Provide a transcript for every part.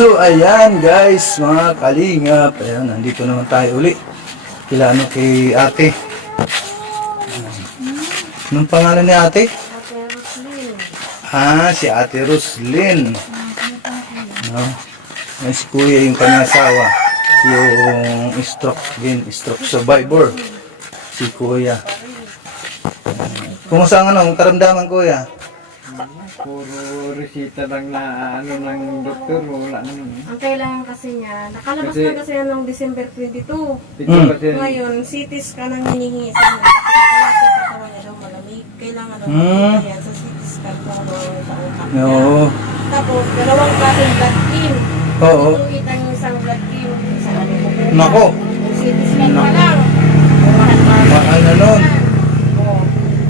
So ayan guys, mga kalingap. Ayan, nandito naman tayo uli. Kilano kay ate. Anong pangalan ni ate? Ate Roslyn. Si ate Roslyn. No? Yan si kuya yung kanyang asawa. Yung stroke survivor. Si kuya. Kumusta ang ang karamdaman kuya? Puro resita lang na ng doktor, wala naman. Ang kailangan kasi niya, nakalabas na kasi yan noong December 22. Ito kasi, Ngayon, CT scan ang hinihingi sa mga. Kasi sa katawan niya daw malamig. Kailangan daw makita yan sa CT scan kung ano ang sa utak niya. Oo. Tapos, dalawang klaseng blood team. Oo. Ito kita yung isang blood team. Isa na rin po. Nako. Yung CT scan pa lang. Mahal na nun. Oo.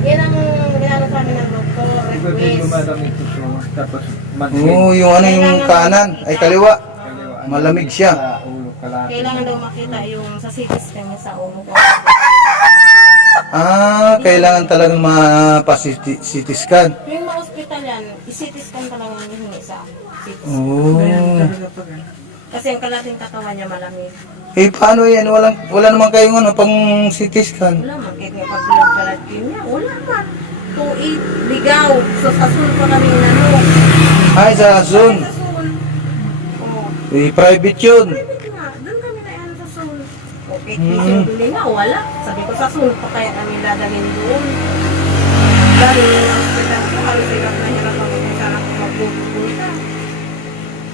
Yan ang ginano sa amin ng doktor. ito din Request. lumadamit ito. Tapos, Oo, yung ano yung kanan ay kaliwa. kaliwa. Malamig siya. Sa ulo kalahati. Kailangan daw makita yung sa CT scan niya sa ulo ko. Kailangan talagang mapa-CT scan. Yung mga hospital yan, i-CT scan pa lang yung hihingi sa CT scan. Oo. Kasi ang kalating katawan niya malamig. Paano yan? Wala naman kayong ano, pang CT scan. Wala man, kahit nga pag blood team niya, wala man. 2-8, ligaw. So, sa sul pa kami ano. Ay, sa Zoom. Sa sul. Oo. Private yun. Private nga, doon kami na yan sa sul. Okay, yung bili nga, wala. Sabi ko sa sul pa kaya kami dadalhin doon. Dahil yung hospital ko, halos hirap na hirap kami kung saan ako magpupunta.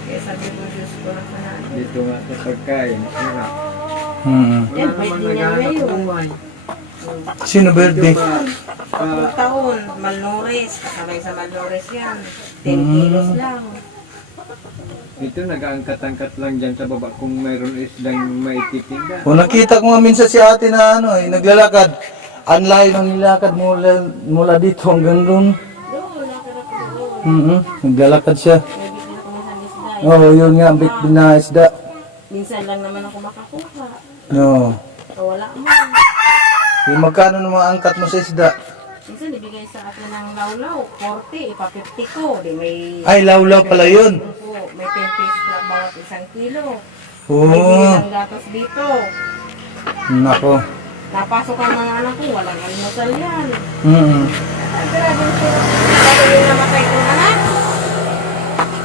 Kaya sabi ko, Diyos ko na panalo. Dito nga sa pagkain. Hirap. Yan, pwede niya ngayon. Sino birthday? Ang taon, malnourished. Kasabay sa malnourished yan. 10 kilos lang. Ito nag-aangkat-angkat lang dyan sa baba kung mayroon isdang maititinda. O nakita ko nga minsan si ate na ano naglalakad. Ang layo ng nilakad mula dito hanggang doon. Doon, nakirap ko doon. Naglalakad siya. May bigyan ako minsan isda. Oo, yun nga, bit na isda. Minsan lang naman ako makakuha. No. So, wala man. Magkano naman angkat mo sa isda? Minsan ibigay sa akin ng lawlaw, 40, ipa-50 ko. Di may... Ay, lawlaw pala yun. Po, may 10 pesos lang bawat isang kilo. Oo. May bili ng gatos dito. Nako. Napasok ang mga anak ko, walang almusal yan. Ang grabe sila. Kasi yung namatay ko anak.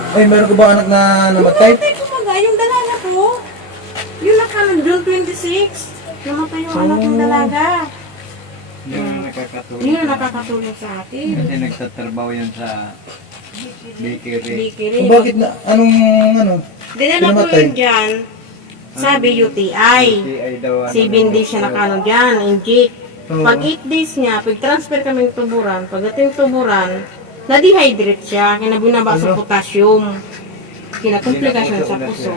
Ay, meron ko ba anak na namatay? Namatay ko maga, yung dalaga ko. Yung nakalang June 26. Namatay yung anak ng dalaga. Yun ang nakakatulong. Yun ang nakakatulong sa akin. Kasi nagtatrabaho yan sa bakery. Bakery. Bakit na, anong ano? Dinala ko Namatay? yun dyan. Sabi UTI. ay daw 7 days siya nakano dyan, inject. Oo. Pag 8 days niya, pag-transfer kami ng tuburan, pagdating tuburan, na-dehydrate siya, kinabunaba sa potassium. Kinakomplikasyon sa puso.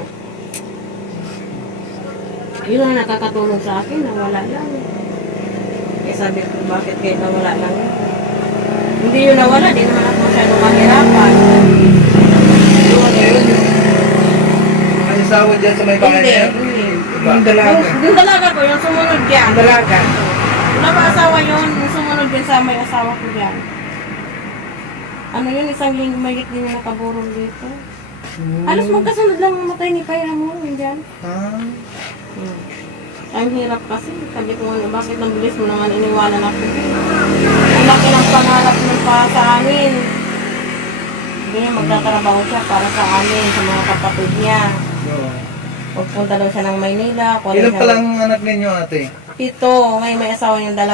Yun ang nakakatulong sa akin, nawala lang. Kaya sabi ko, bakit kayo nawala lang? Hindi yun nawala, di naman ako masyadong mahirapan. Ang asawa dyan sa may bahay Hindi, na yan? hindi. Yung dalaga. Yung dalaga ko, yung sumunod dyan. Dalaga. Wala ba asawa yun? Yung sumunod din sa may asawa ko dyan. Ano yun, isang linggo may din yung nakaburol dito. Alas magkasunod lang mamatay ni Paya mo, yun dyan. Ang hirap kasi, sabi ko nga, bakit ang bilis mo naman iniwanan ako? Ang laki ng pangarap ng pa sa amin. Hindi, magtatrabaho siya para sa amin, sa mga kapatid niya. Pagpunta daw siya ng Maynila. Ilan pa lang anak ninyo ate? 7, ngayon may asawa yung 2.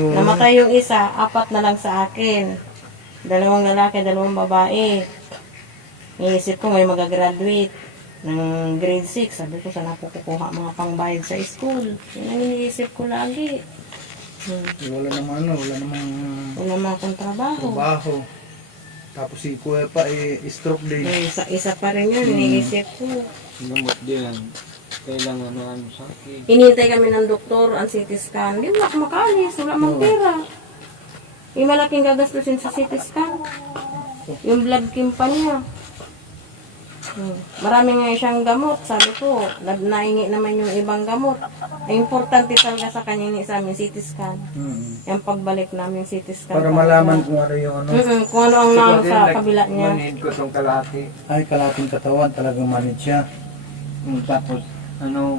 Oo. Namatay yung isa, 4 na lang sa akin. 2 lalaki, 2 babae. Iisip ko ngayon magagraduate ng grade 6. Sabi ko, saan ako kukuha mga pangbayad sa school? Yun ang iniisip ko lagi. Wala namang wala namang Wala naman akong trabaho. trabaho. Tapos si kuya pa stroke din. Isa pa rin yun, iniisip ko. Gamot din. Kailangan na sakit. Hinintay kami ng doktor, ang CT scan. Di wala akong makalis, wala mang pera. Yung malaking gagastusin sa CT scan. Yung blood kim pa niya. Marami nga siyang gamot. Sabi ko, naingi naman yung ibang gamot. Ay, importante talaga sa kanya ni sa amin, CT scan. Yung pagbalik namin CT scan. Para malaman kung ano yung ano. Kung ano ang nang sa kabila niya. Manhid ko tong kalahati. Ay, kalating katawan, talagang manid siya. Tapos, ano,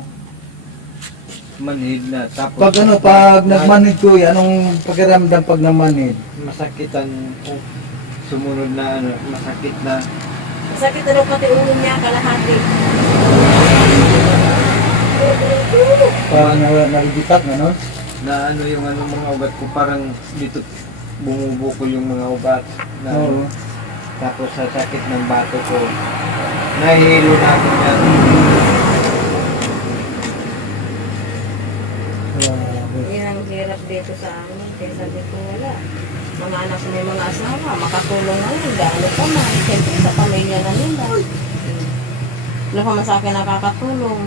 manhid na. Tapos, Pag ano, pag nagmanid ko, anong pakiramdam pag namanid? masakitan, sumunod na, ano, masakit na. Sakit na daw pati ulo niya, kalahati. Pag nagigitak, ano? Na ano yung ano mga ugat ko, parang dito bumubukol yung mga ugat. Na, Oo. Tapos sa sakit ng bato ko, nahihilo na ako yan. Grabe. Yan ang hirap dito sa amin. Kaya sabi ko, wala. Mga anak ko may mga asawa, makatulong na yun. Gaano pa man. Siyempre sa pamilya na nila. Wala pa man sa akin nakakatulong.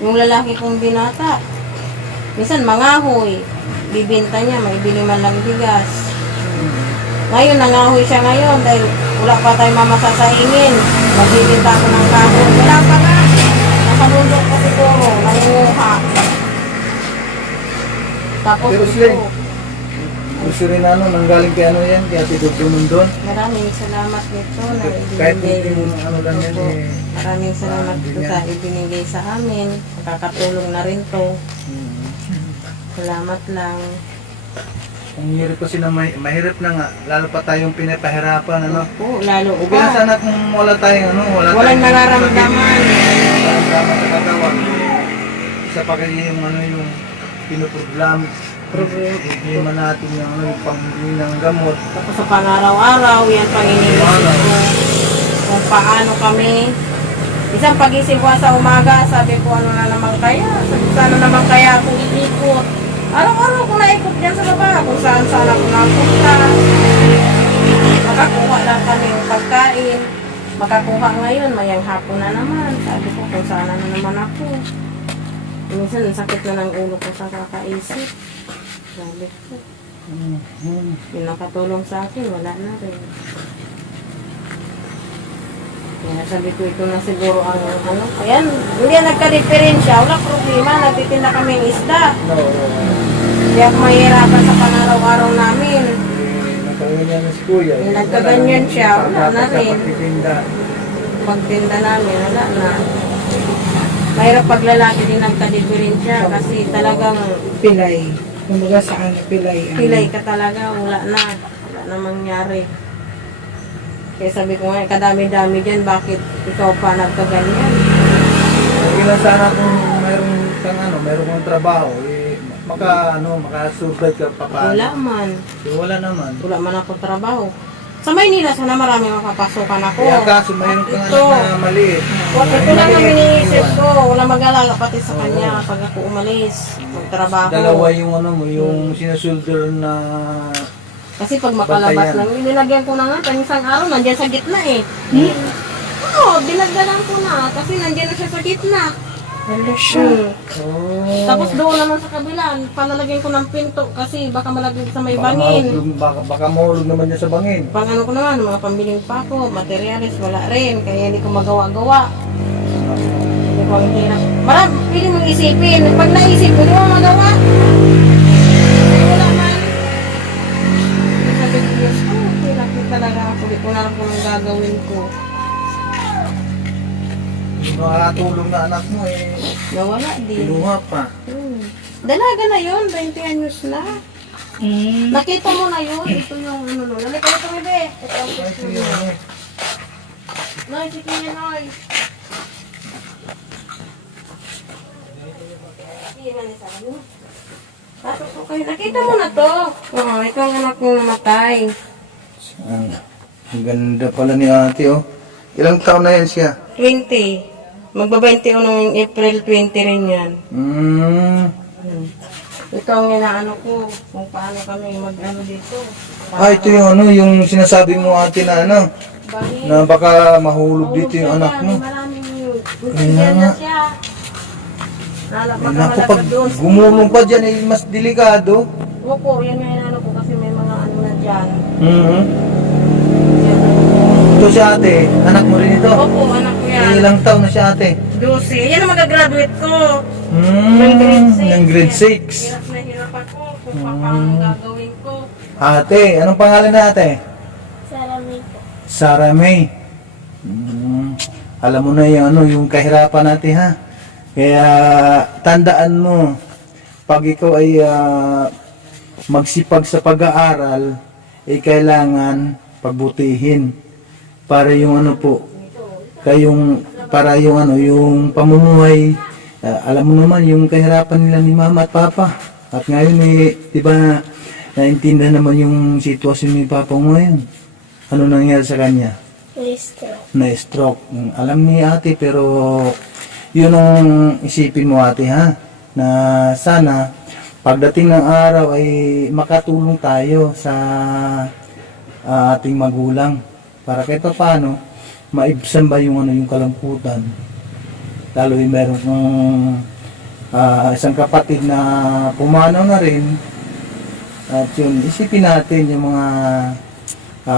Yung lalaki kong binata, minsan mangahoy. Bibinta niya, may bili man lang bigas. Ngayon, nangahoy siya ngayon dahil wala pa tayong mamasasaingin. Magbibinta ako ng kahoy. Wala pa nga. Nakalundok pa siguro. Nangunguha. Tapos Pero Sling, gusto rin ano, nanggaling kay ano yan, kaya tinutunon doon. maraming salamat nito na Kahit ibinigay. hindi mo ano lang yan Opo. eh. Maraming salamat Hindi po yan. sa ibinigay sa amin. Nakakatulong na rin to. Salamat lang. Ang hirap kasi na mahirap na nga, lalo pa tayong pinapahirapan, ano. Po, lalo Okay lang pa. sana kung wala tayong ano, Walang tayong nararamdaman. nararamdaman sa katawan. Isa pa kasi yung ano yung pinuprogram. Problema natin yung ano, yung pambili ng gamot. Tapos sa pang-araw-araw, yan pang iniisip ko. Kung paano kami. Isang pagising ko sa umaga, sabi ko ano na naman kaya. Sana naman kaya ako iikot. Araw-araw ko naikot dyan sa baba. Kung saan-saan ako napunta. Makakuha lang kami ng pagkain. Makakuha ngayon, mayang hapon na naman. Sabi ko kung saan na naman ako. Minsan, sakit na ng ulo ko sa kakaisip. Sabi ko. Yung nakatulong sa akin, wala na rin. Kaya sabi ko, ito na siguro ang ano. Ayan, hindi yan nagka-diferensya. Wala problema, nagtitinda kami ng isda. Hindi ako mahirapan sa pangaraw-araw namin. Nagkaganyan na si Kuya. Yung nagkaganyan siya, wala na Dapat rin. sa pagtitinda. Pagtinda namin, wala na. Mahirap pag lalaki din nagka-diferensya kasi talagang Pilay. Kumbaga sa ano, pilay. pilay ka talaga, wala na. Wala na mangyari. Kaya sabi ko nga, kadami-dami dyan, bakit ikaw pa nagkaganyan? Okay lang sana kung mayroong kang ano, mayroong kang trabaho, eh, maka-survive ka pa paano. Wala man. Eh, wala naman. Wala man ako trabaho. Sa Maynila, sana marami mapapasukan ako. Kaya kaso mayroong kang Ito. anak na maliit. Ito lang ang iniisip ko. Wala mag-alala pati sa kanya pag ako umalis. Magtrabaho. Dalawa yung ano mo, yung sinusulder na Kasi pag makalabas Bantayan. lang, nilagyan ko na nga, pang isang araw, nandiyan sa gitna eh. Oo, dinagdagan ko na, kasi nandiyan na siya sa gitna. Wala siya. oh, Tapos doon naman sa kabila, palalagyan ko ng pinto, kasi baka malagyan sa may baka bangin. baka mahulog naman niya sa bangin. Pang ano ko naman, mga pambiling pa ko, materialis, wala rin, kaya hindi ko magawa-gawa. Hindi ko ang hirap. Marami, pili mong isipin, pag naisip mo, hindi mo magawa. Kasi wala man. Sabi ko, Diyos ko, pinakit talaga ako, di ko na lang kung anong gagawin ko. Yung nakatulong na anak mo eh, Nawala din. kinuha pa. Dalaga na yun, 20 anyos na. Mm. Nakita mo na yun, ito yung ano nun. Halika ito, bebe. Ito ang Ay, gusto sige, mo. ano. Noy, sige niya, Noy. Sige man, isa ano? Pasok po kayo. Nakita mo na to. Oo, ito ang anak kong namatay. Ang ganda pala ni ate oh. Ilang taon na yan siya? 20. Magba-20 noong April 20 rin yan. Ito ang inaano ko, kung paano kami mag-ano dito. Ah, ito yung ano, yung sinasabi mo ate na ano, Bangin. na baka mahulog dito yung anak mo. Maraming Kaya na nga. siya. Eh, naku, pag gumulong pa dyan, eh, mas delikado. Opo, yan nga inaano ko kasi may mga ano na dyan. Mhm. Yan. Ito si ate, anak mo rin ito. Opo, anak ko ilang taon na siya ate? 12. Yan ang magagraduate ko. Ng grade 6. Hirap na hirap ako kung paano gagawin ko. Ate, anong pangalan na ate? Sarami po. Sarah May. Alam mo na yung, yung kahirapan natin ha. Kaya tandaan mo, pag ikaw ay magsipag sa pag-aaral, kailangan pagbutihin para yung para yung pamumuhay. Alam mo naman yung kahirapan nila ni mama at papa. At ngayon di ba naintindihan naman yung sitwasyon ni papa mo ngayon. Ano nangyari sa kanya? Na-stroke. Alam ni ate, pero yun ang isipin mo ate ha, na sana pagdating ng araw ay makatulong tayo sa ating magulang para kahit pa paano maibsan ba yung yung kalamputan. Lalo yung meron kong isang kapatid na pumanaw na rin, at yun, isipin natin yung mga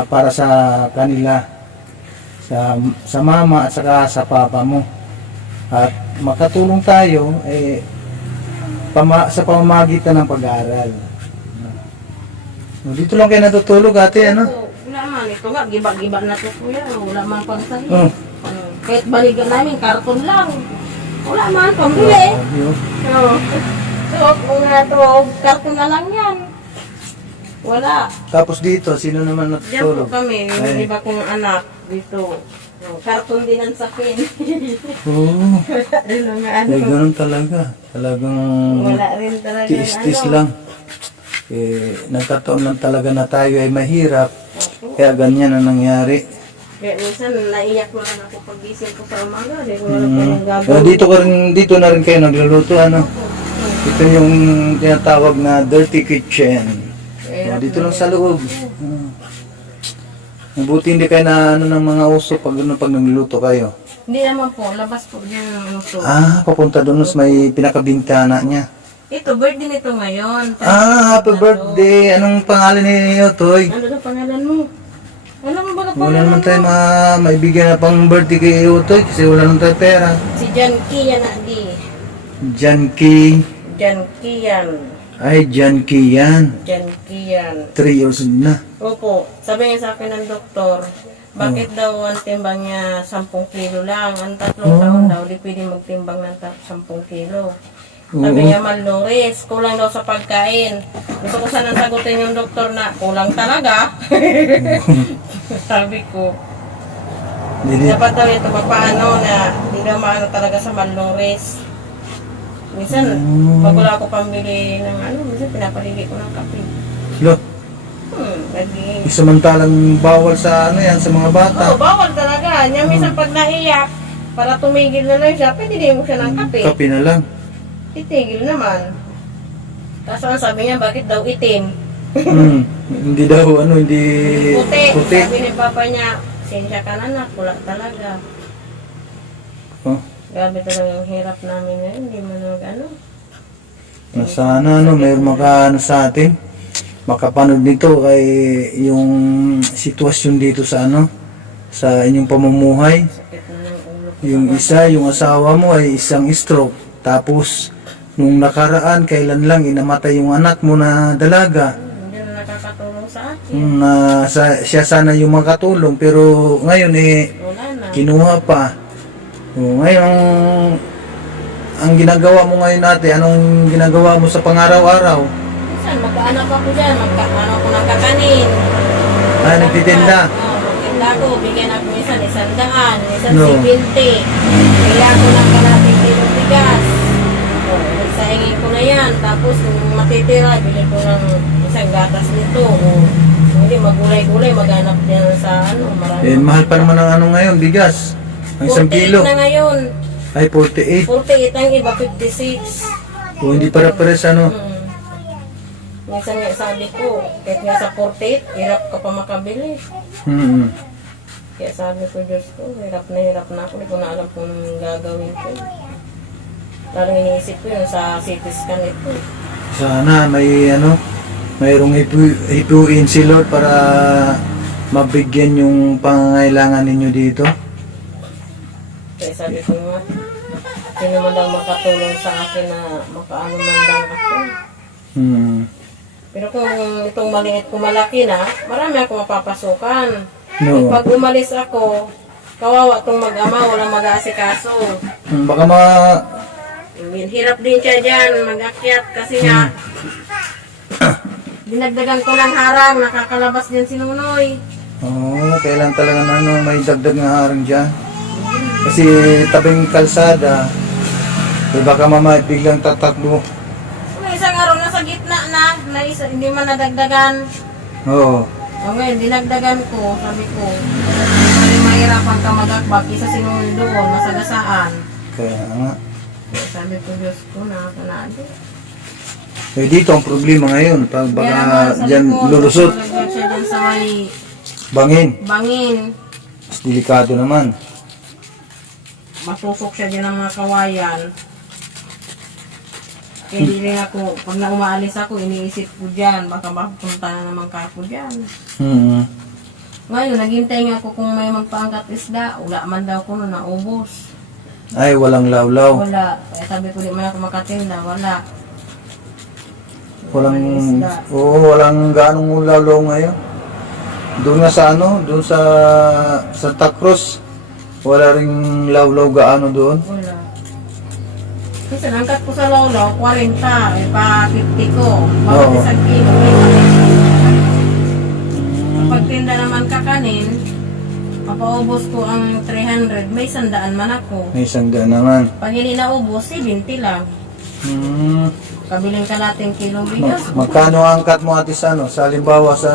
para sa kanila, sa mama at saka sa papa mo, at makatulong tayo sa pamamagitan ng pag-aaral. Dito lang kayo natutulog ate, ano? Wala man, ito nga, giba-giba na to kuya. Wala man pang sahi. Oh. Kahit baligan namin, karton lang. Wala man, pambili. Oo. So, kung nga to, karton na lang yan. Wala. Tapos dito, sino naman Diyan po natutulog? kami, yung Ay. iba kong anak dito. Karton din ang sakin. Oo. Ano nga ano. Ganun talaga. Talagang Wala rin talaga. tiis-tis lang. Nagkataon lang talaga na tayo ay mahirap. Kaya ganyan ang nangyari. Kaya minsan, naiyak na lang ako pagising ko sa umaga. Di ko alam kung anong gagawin. Dito na rin kayo nagluluto, ano? Ito yung tinatawag na dirty kitchen. Dito lang sa loob. Mabuti hindi kayo na ng mga uso pag nagluluto kayo. Hindi naman po, labas po dyan ang uso. Papunta doon sa may pinakabintana niya. Ito, birthday nito ngayon. Happy birthday! Anong pangalan niyo, Toy? Ano na pangalan mo? Ano mo ba na Wala pangalan naman mo? tayo maibigyan na pang birthday kay Utoy kasi wala naman tayo pera. Si Jan Kian Adi. Janky. Jan Kian. Ay, Janky yan. Jan Kian. 3 years old na. Opo, sabi niya sa akin ng doktor, bakit daw ang timbang niya 10 kilo lang? Ang 3 taon daw, di pwede magtimbang ng 10 kilo. Sabi niya, malnourished, kulang daw sa pagkain. Gusto ko sanang sagutin yung doktor na kulang talaga. Sabi ko, dapat daw ito paano na hindi daw maano talaga sa malnourished. Minsan, pag wala ako pambili ng minsan pinapalili ko ng kape. Lo, Naging... samantalang bawal sa yan sa mga bata. Oo, bawal talaga. Niya minsan pag naiyak, para tumigil na lang siya, pwede din mo siya ng kape. Kape na lang. Titigil naman. Kaso ang sabi niya, bakit daw itim? Hindi daw, hindi Puti. Sabi ni papa niya, sensya ka na na, kulak talaga. Oh. Grabe talaga yung hirap namin ngayon, hindi mo nag Sana mayroon makaano sa atin. Makapanood nito ay yung sitwasyon dito sa sa inyong pamumuhay. Sakit na ng ulo ko. Yung isa, yung asawa mo ay isang stroke. Tapos, nung nakaraan, kailan lang inamatay yung anak mo na dalaga. Hindi na nakakatulong sa akin. Siya sana yung makatulong, pero ngayon Wala na. kinuha pa. Ngayon, ang ginagawa mo ngayon natin, anong ginagawa mo sa pangaraw-araw? Minsan, mag-anak ako dyan, magkakano ko ng kakanin. Nagtitinda? Oo, magtinda ako, bigyan ako minsan 100, minsan No. 70. Kaya ako ng kalating kilong bigas. Nagsahingin ko na yan, tapos kung matitira, bili ko ng isang gatas nito. Hindi, magulay-gulay, maghanap din sa marami. Mahal pa naman ang ngayon, bigas. Ang 1 kilo. 48 na ngayon. Ay, 48. 48 ang iba, 56. Hindi para-pares Minsan nga sabi ko, kahit nga sa 48, hirap ka pa makabili. Kaya sabi ko, Diyos ko, hirap na ako. Hindi ko na alam kung anong gagawin ko. Lalo iniisip ko yun sa CT scan ito. Sana mayroong hipuin si Lord para mabigyan yung pangangailangan ninyo dito. Kaya Sabi ko nga, sino man daw makatulong sa akin na makaano man lang ako. Hmm. Pero kung itong maliit ko malaki na, marami akong mapapasukan. No. Pag umalis ako, kawawa itong mag-ama, walang mag-aasikaso. Baka Hirap din siya dyan, mag-akyat kasi nga, dinagdagan ko ng harang, nakakalabas din si Nunoy. kailan talaga na may dagdag na harang dyan. Kasi tabing kalsada, baka mamaya biglang tatakbo. May isang araw nasa gitna na hindi man nadagdagan. Oo. Ngayon, dinagdagan ko, sabi ko, mahirapan ka mag-akbak, isa si Nunoy doon, masagasaan. Kaya nga. Sabi ko, Diyos ko, nakakanado. Dito ang problema ngayon, pag baka dyan lulusot, Nalagyan siya dyan sa may bangin, bangin. mas delikado naman. Matusok siya dyan ng mga kawayan. Kaya di rin ako, pag na umaalis ako, iniisip ko dyan, baka mapunta na naman ka ako dyan. Hmm. Ngayon, naghintay nga ako kung may magpaangkat isda, wala man daw ko na naubos. Ay, walang lawlaw. Wala. Kaya sabi ko, di man ako makatinda, wala. Walang, isda. walang ganong lawlaw ngayon. Doon nga sa doon sa Santa Cruz, wala ring lawlaw gaano doon. Wala. Kasi nangkat ko sa lolo, 40, pa 50 ko. Bawat Oo. isang kilo, kapag tinda naman kakanin, papaubos ko ang 300, may 100 man ako. May sangga naman. Pag hindi naubos, 70 lang. Hmm. Kabiling kalating kilong bigas. Magkano ang cut mo ate sa sa halimbawa sa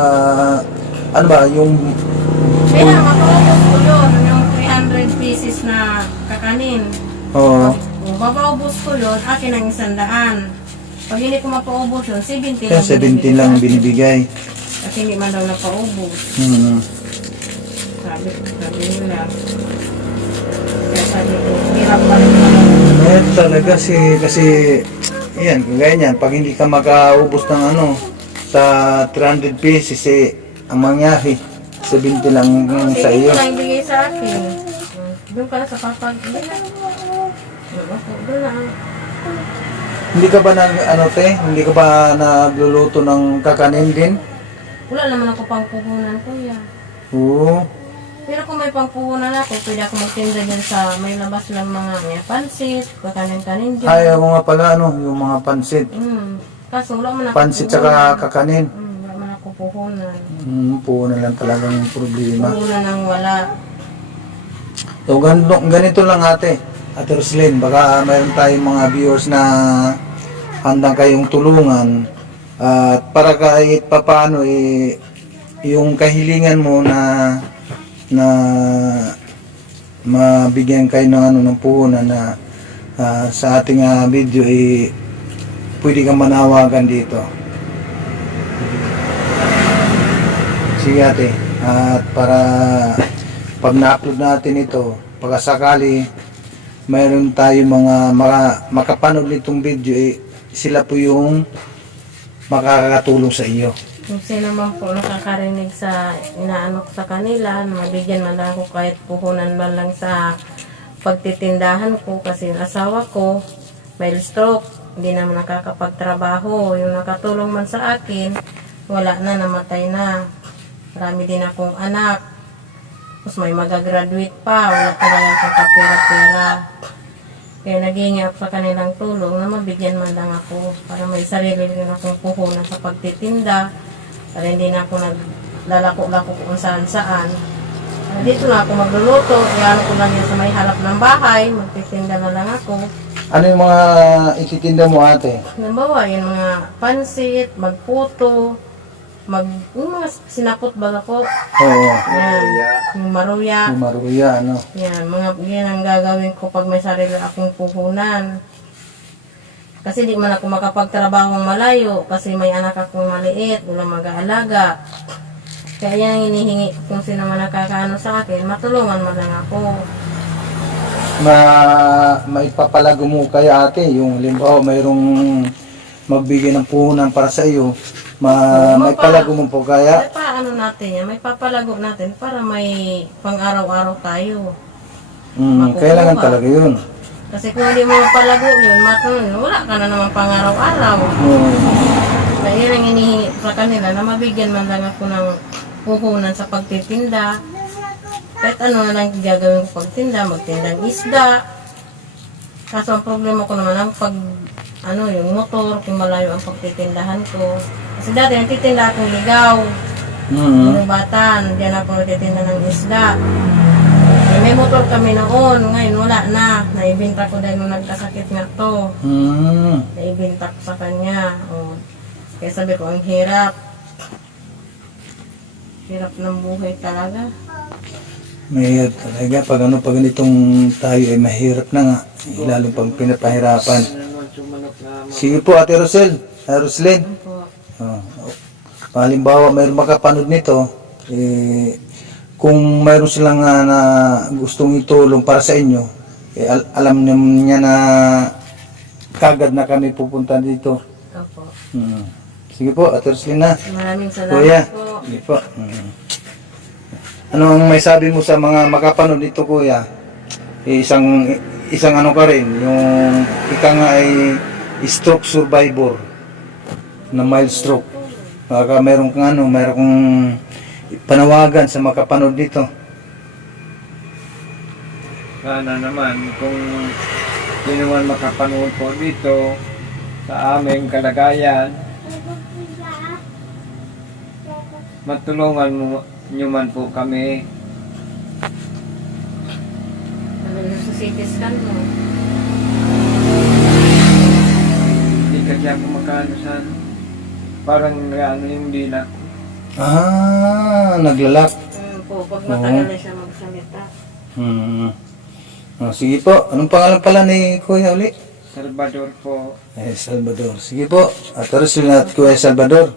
yung Kaya mapaubos ko yun, yung 300 pieces na kakanin. Kung mapaubos ko yun, akin ang 100. Pag hindi ko mapaubos yun, 70 kaya lang 17 lang binibigay. binibigay. Kasi hindi man daw napaubos. Hmm. Sabi nila. Kaya sabi ko, hirap pa rin pala. Talaga kasi yan, kagaya niyan, pag hindi ka makaubos ng sa 300 pieces ang mangyari 70 lang sa iyo. Hindi lang ibigay sa akin. Doon ka na sa papag. Doon na. Hindi ka ba hindi ka ba nagluluto ng kakanin din? Wala naman ako pang puhunan, kuya. Oo. Pero kung may pangpuhunan ako, pwede ako magtinda dyan sa may labas lang mga pansit, kakanin-kanin dyan. Ayaw mo nga pala yung mga pansit. Kaso wala man ako Pansit puhunan. saka kakanin. Wala man ako puhunan. Po na lang talagang problema. Puhunan ang wala. So ganito lang ate Roslyn, baka mayroon tayong mga viewers na handang kayong tulungan at para kahit papaano yung kahilingan mo na mabigyan kayo ng ng puhunan na sa ating video pwede kang manawagan dito. Sige ate, at para pag na-upload natin ito, pagkasakali mayroon tayong mga makapanood nitong video sila po yung makakatulong sa iyo. Kung sino man po nakakarinig sa inaano ko sa kanila, mabigyan man lang ako kahit puhunan man lang sa pagtitindahan ko kasi yung asawa ko may stroke, hindi naman nakakapagtrabaho. Yung nakatulong man sa akin, wala na, namatay na. Marami din akong anak. Tapos may magagraduate pa, wala talaga akong kapera-pera. Kaya naghingi ako sa kanilang tulong na mabigyan man lang ako para may sarili rin akong puhunan sa pagtitinda. Para hindi na ako naglalako-lako kung saan-saan. Dito na ako magluluto, iyan ko lang yan sa may harap ng bahay, magtitinda na lang ako. Ano yung mga ititinda mo ate? Halimbawa, yung mga pansit, magputo, yung mga sinapot ba ako? Oo. Yan, yung maruya. Yung maruya, Yan ang gagawin ko pag may sarili akong puhunan. Kasi di man ako makapagtrabaho malayo kasi may anak akong maliit, walang mag-aalaga. Kaya yan hinihingi kung sino man nakakaano sa akin, matulungan mo lang ako. Maipapalago mo kaya ate, yung limbaw mayroong magbigay ng puhunan para sa iyo, maipalago mo po kaya? May paano natin yan, may papalago natin para may pang-araw-araw tayo. Kailangan talaga yun. Kasi kung hindi mo palago yun, wala ka na naman pang-araw-araw. Kaya yun ang hinihingi ko sa kanila na mabigyan man lang ako ng puhunan sa pagtitinda. Kahit ano na lang gagawin ko pagtinda, magtindang isda. Kaso ang problema ko naman ang yung motor, kung malayo ang pagtitindahan ko. Kasi dati nagtitinda akong ligaw. Batan, diyan ako nagtitinda ng isda. May motor kami noon, ngayon wala na. Naibinta ko dahil nung nagkasakit nga to. Naibinta ko sa kanya. Kaya sabi ko, ang hirap. Hirap ng buhay talaga. Mahirap talaga. Pag ganitong tayo ay mahirap na nga. Lalo pang pinapahirapan. Sige po, Ate Roslyn. Halimbawa, mayroon makapanood nito, kung mayroon silang na gustong itulong para sa inyo, alam niya na kagad na kami pupunta dito. Opo. Sige po, Ate Roslyn na. Maraming Kuya, salamat po. sige po. Ano ang may sabi mo sa mga makapanood dito, Kuya? Isang ano ka rin, yung ika nga ay stroke survivor na mild stroke. Baka meron kang panawagan sa makapanood dito. Sana naman kung sino man makapanood po dito sa aming kalagayan, matulungan nyo man po kami. Ano sa CT scan mo? Hindi kasi ako makaano sa parang yung dila. Naglalak. Po, pag matagal na siya magsalita. Sige po, anong pangalan pala ni Kuya uli? Salvador po. Salvador. Sige po, Ate Roslyn at Kuya Salvador.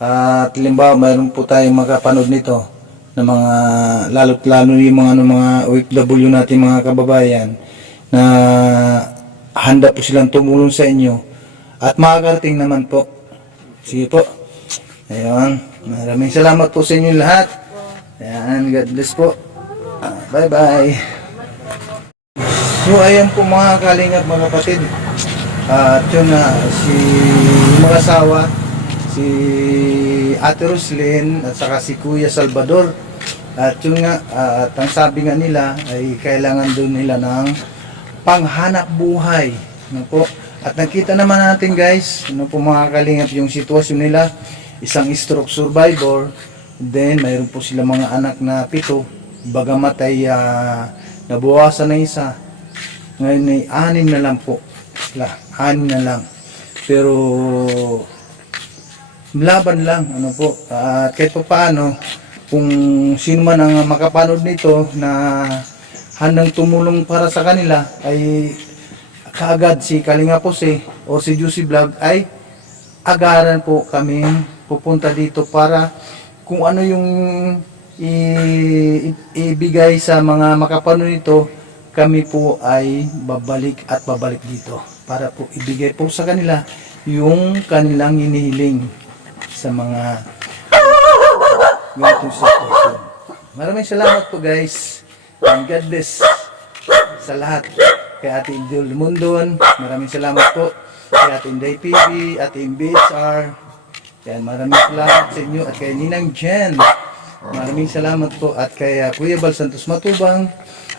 At halimbawa, mayroon po tayong makapanood nito na mga, lalo yung mga OFW natin mga kababayan na handa po silang tumulong sa inyo at makakarating naman po. Sige po. Ayan. Maraming salamat po sa inyo lahat. Ayan. God bless po. Bye-bye. So, ayan po mga kalingap mga kapatid. At yun na, mga asawa, si Ate Roslyn at saka si Kuya Salvador. At yun nga, at ang sabi nga nila ay kailangan doon nila ng panghanap buhay. Ano po? At nakita naman natin guys, ano po mga kalingap yung sitwasyon nila, isang stroke survivor, then mayroon po sila mga anak na 7, bagamat ay nabawasan na isa, ngayon ay 6 na lang po sila, 6 na lang, pero laban lang, ano po, at kahit pa paano, kung sino man ang makapanood nito na handang tumulong para sa kanila, ay kaagad si Kalinga Jose o si Juicy Vlog ay agaran po kami pupunta dito para kung ano yung ibigay sa mga makapanood nito, kami po ay babalik dito para po ibigay po sa kanila yung kanilang hinihiling sa mga ganitong sitwasyon. Maraming salamat po guys, and God bless sa lahat. Kay Ate Idol Mundon, maraming salamat po. Kay Ate Inday PB, Ate MBHR. Yan, maraming salamat sa inyo. At kay Ninang Jen, maraming salamat po. At kay Kuya Bal Santos Matubang,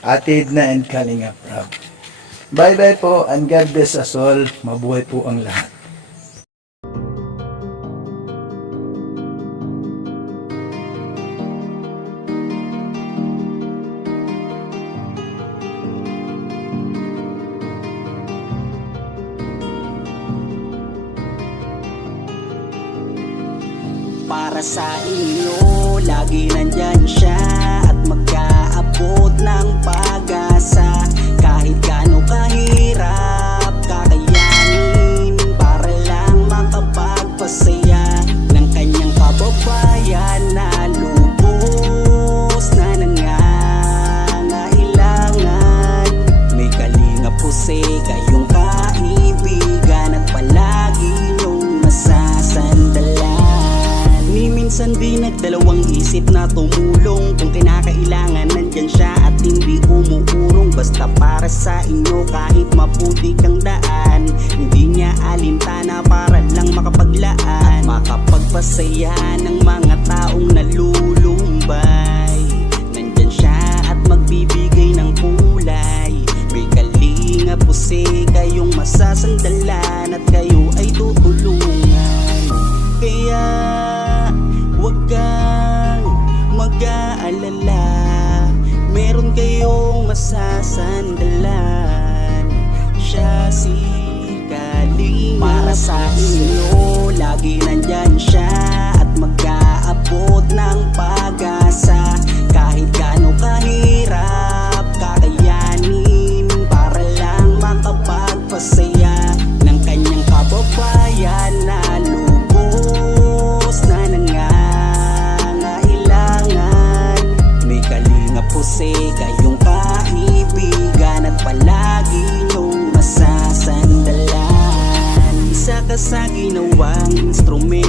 Ate Edna and Kalinga Prab. Bye-bye po and God bless us all. Mabuhay po ang lahat. Para sa inyo, lagi nandyan siya at mag-aabot ng pag-asa. Kahit gaano kahirap, kakayanin para lang makapagpasaya ng kanyang kababayan na lubos na nangangailangan. May Kalinga Jose, kayong kaibigan at palagi niyong masasandalan. minsan di nagdalawang isip na tumulong. Kung kinakailangan nandyan siya at hindi umuurong. Basta para sa inyo kahit maputi kang daan, hindi niya alintana para lang makapaglaan, makapagpasaya ng mga taong nalulumbay. Nandyan siya at magbibigay ng kulay. May kalinga pusi kayong masasandalan at kayo ay tutulungan. Kaya huwag kang mag-aalala, meron kayong masasandalan. Siya si Kalinga. Para sa inyo lagi nandyan siya at mag-aabot ng pag-asa. Kahit gaano kahirap kakayanin para lang makapagpasaya ng kanyang kababayan na lubos na nangangailangan. May Kalinga pusi kayong kaibigan at palagi niyong masasandalan. Isa ka sa ginawang instrumento